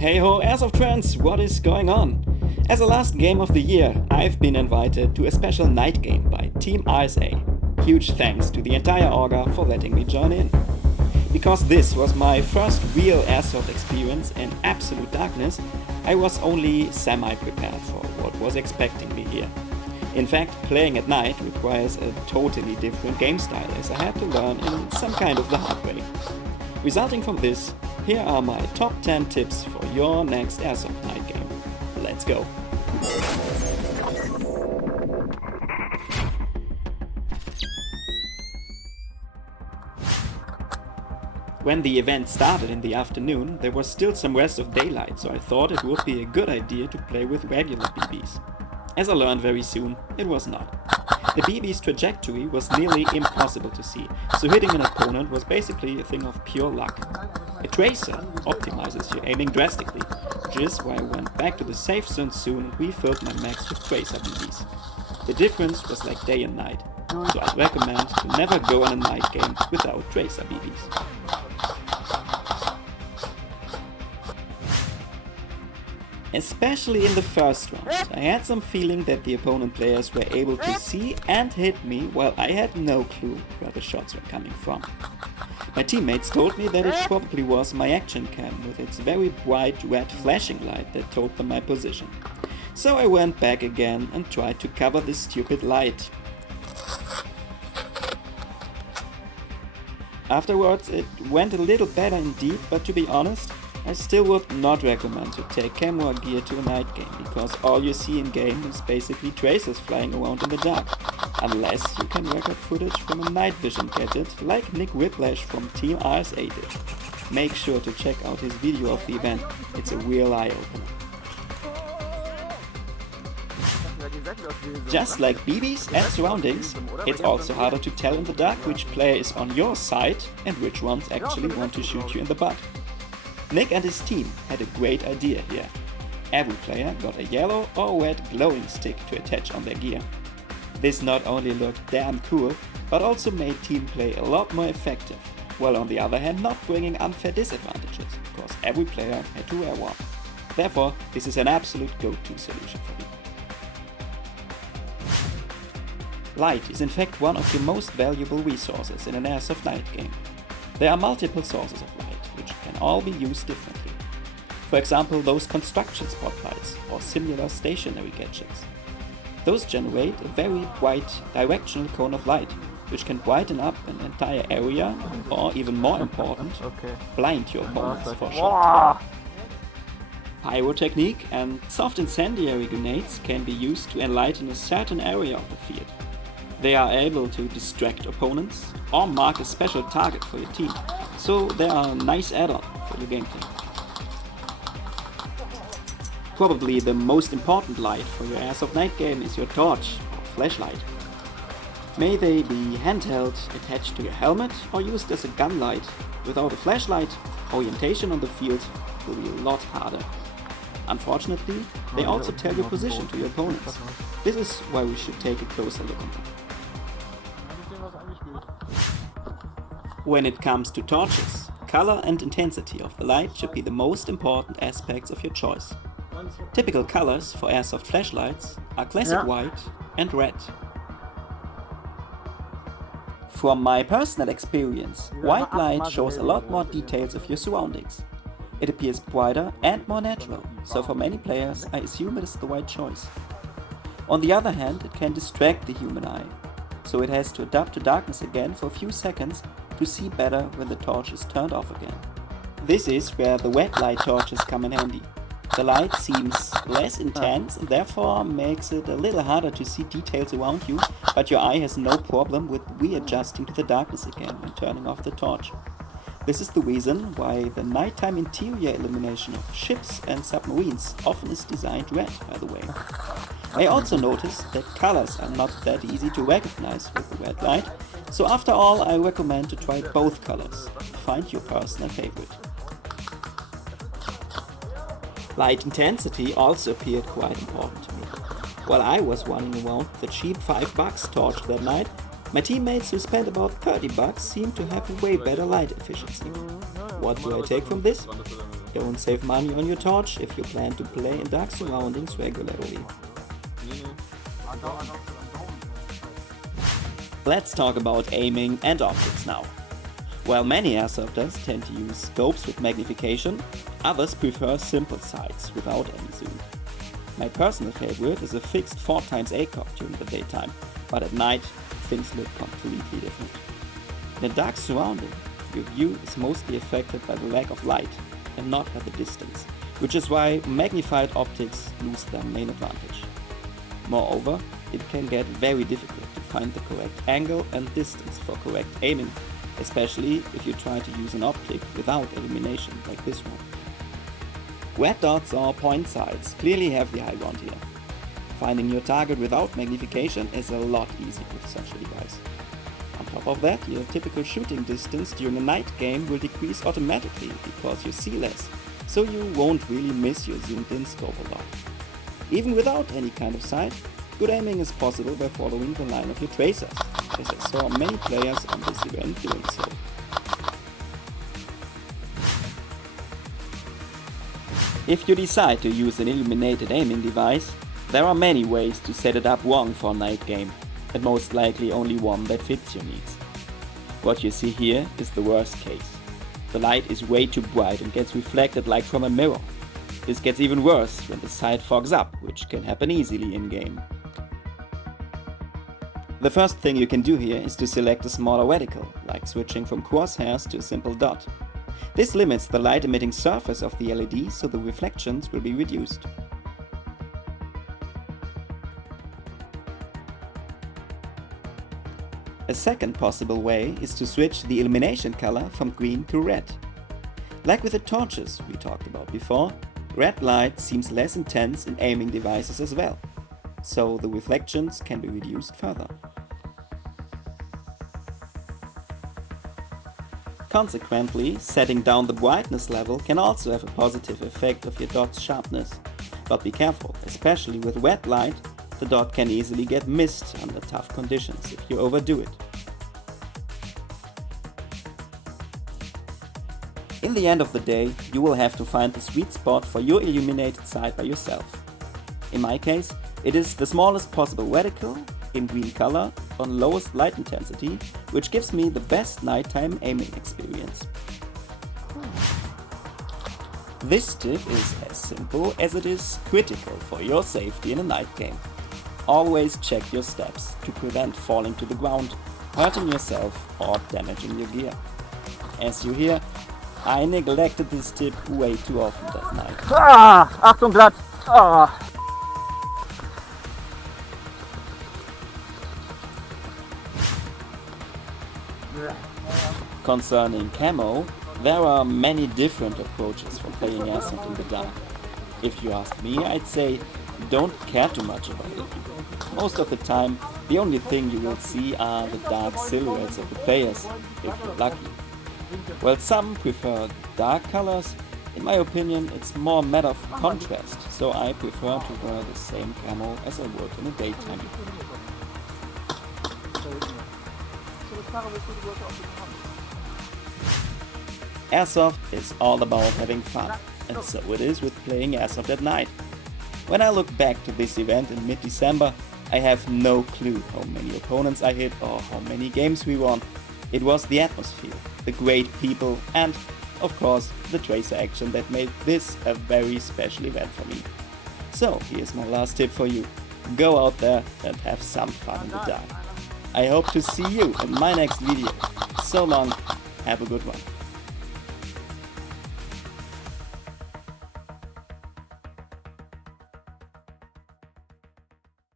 Hey ho, Airsoft friends, what is going on? As the last game of the year, I've been invited to a special night game by Team RSA. Huge thanks to the entire orga for letting me join in. Because this was my first real Airsoft experience in absolute darkness, I was only semi-prepared for what was expecting me here. In fact, playing at night requires a totally different game style, as I had to learn in some kind of the hard way. Resulting from this, here are my top 10 tips for your next Airsoft night game. Let's go! When the event started in the afternoon, there was still some rest of daylight, so I thought it would be a good idea to play with regular BBs. As I learned very soon, it was not. The BB's trajectory was nearly impossible to see, so hitting an opponent was basically a thing of pure luck. A tracer optimizes your aiming drastically, which is why I went back to the safe zone soon and refilled my max with tracer BBs. The difference was like day and night, so I'd recommend to never go on a night game without tracer BBs. Especially in the first round, I had some feeling that the opponent players were able to see and hit me while I had no clue where the shots were coming from. My teammates told me that it probably was my action cam with its very bright red flashing light that told them my position. So I went back again and tried to cover this stupid light. Afterwards it went a little better indeed, but to be honest, I still would not recommend to take Camo gear to a night game, because all you see in game is basically tracers flying around in the dark, unless you can record footage from a night vision gadget like Nick Whiplash from Team RSA did. Make sure to check out his video of the event, it's a real eye-opener. Just like BBs and surroundings, it's also harder to tell in the dark which player is on your side and which ones actually want to shoot you in the butt. Nick and his team had a great idea here. Every player got a yellow or red glowing stick to attach on their gear. This not only looked damn cool, but also made team play a lot more effective, while on the other hand not bringing unfair disadvantages, because every player had to wear one. Therefore, this is an absolute go-to solution for me. Light is in fact one of the most valuable resources in an Airsoft night game. There are multiple sources of light, which can all be used differently. For example, those construction spotlights or similar stationary gadgets. Those generate a very bright directional cone of light, which can brighten up an entire area or, even more important, blind your opponents for a shot. Pyrotechnique and soft incendiary grenades can be used to enlighten a certain area of the field. They are able to distract opponents or mark a special target for your team, so they are a nice add-on for your gameplay. Probably the most important light for your Airsoft night game is your torch or flashlight. May they be handheld, attached to your helmet, or used as a gun light. Without a flashlight, orientation on the field will be a lot harder. Unfortunately, they also tell your position to your opponents. This is why we should take a closer look on them. When it comes to torches, color and intensity of the light should be the most important aspects of your choice. Typical colors for Airsoft flashlights are classic white and red. From my personal experience, white light shows a lot more details of your surroundings. It appears brighter and more natural, so for many players I assume it is the right choice. On the other hand, it can distract the human eye, so it has to adapt to darkness again for a few seconds to see better when the torch is turned off again. This is where the red light torches come in handy. The light seems less intense and therefore makes it a little harder to see details around you, but your eye has no problem with readjusting to the darkness again when turning off the torch. This is the reason why the nighttime interior illumination of ships and submarines often is designed red, by the way. I also noticed that colors are not that easy to recognize with the red light, so after all I recommend to try both colors. Find your personal favorite. Light intensity also appeared quite important to me. While I was running around with the cheap $5 torch that night, my teammates who spent about $30 seemed to have a way better light efficiency. What do I take from this? Don't save money on your torch if you plan to play in dark surroundings regularly. Let's talk about aiming and optics now. While many airsofters tend to use scopes with magnification, others prefer simple sights without any zoom. My personal favorite is a fixed 4x ACOG during the daytime, but at night things look completely different. In a dark surrounding, your view is mostly affected by the lack of light and not by the distance, which is why magnified optics lose their main advantage. Moreover, it can get very difficult to find the correct angle and distance for correct aiming, especially if you try to use an optic without illumination like this one. Red dots or point sights clearly have the high ground here. Finding your target without magnification is a lot easier with such a device. On top of that, your typical shooting distance during a night game will decrease automatically because you see less, so you won't really miss your zoomed in scope a lot. Even without any kind of sight, good aiming is possible by following the line of your tracers, as I saw many players on this event doing so. If you decide to use an illuminated aiming device, there are many ways to set it up wrong for a night game, and most likely only one that fits your needs. What you see here is the worst case. The light is way too bright and gets reflected like from a mirror. This gets even worse when the sight fogs up, which can happen easily in-game. The first thing you can do here is to select a smaller reticle, like switching from crosshairs to a simple dot. This limits the light emitting surface of the LED, so the reflections will be reduced. A second possible way is to switch the illumination color from green to red. Like with the torches we talked about before, red light seems less intense in aiming devices as well, so the reflections can be reduced further. Consequently, setting down the brightness level can also have a positive effect of your dot's sharpness. But be careful, especially with red light, the dot can easily get missed under tough conditions if you overdo it. In the end of the day, you will have to find the sweet spot for your illuminated sight by yourself. In my case, it is the smallest possible reticle in green color on lowest light intensity, which gives me the best nighttime aiming experience. This tip is as simple as it is critical for your safety in a night game. Always check your steps to prevent falling to the ground, hurting yourself or damaging your gear. As you hear, I neglected this tip way too often that night. Achtung glatt! Concerning Camo, there are many different approaches for playing Airsoft in the dark. If you ask me, I'd say don't care too much about it. Most of the time, the only thing you will see are the dark silhouettes of the players, if you're lucky. While some prefer dark colors, in my opinion it's more a matter of contrast, so I prefer to wear the same camo as I would in the daytime. Airsoft is all about having fun, and so it is with playing Airsoft at night. When I look back to this event in mid-December, I have no clue how many opponents I hit or how many games we won. It was the atmosphere, the great people, and, of course, the tracer action that made this a very special event for me. So, here's my last tip for you. Go out there and have some fun in the dark. I hope to see you in my next video. So long, have a good one.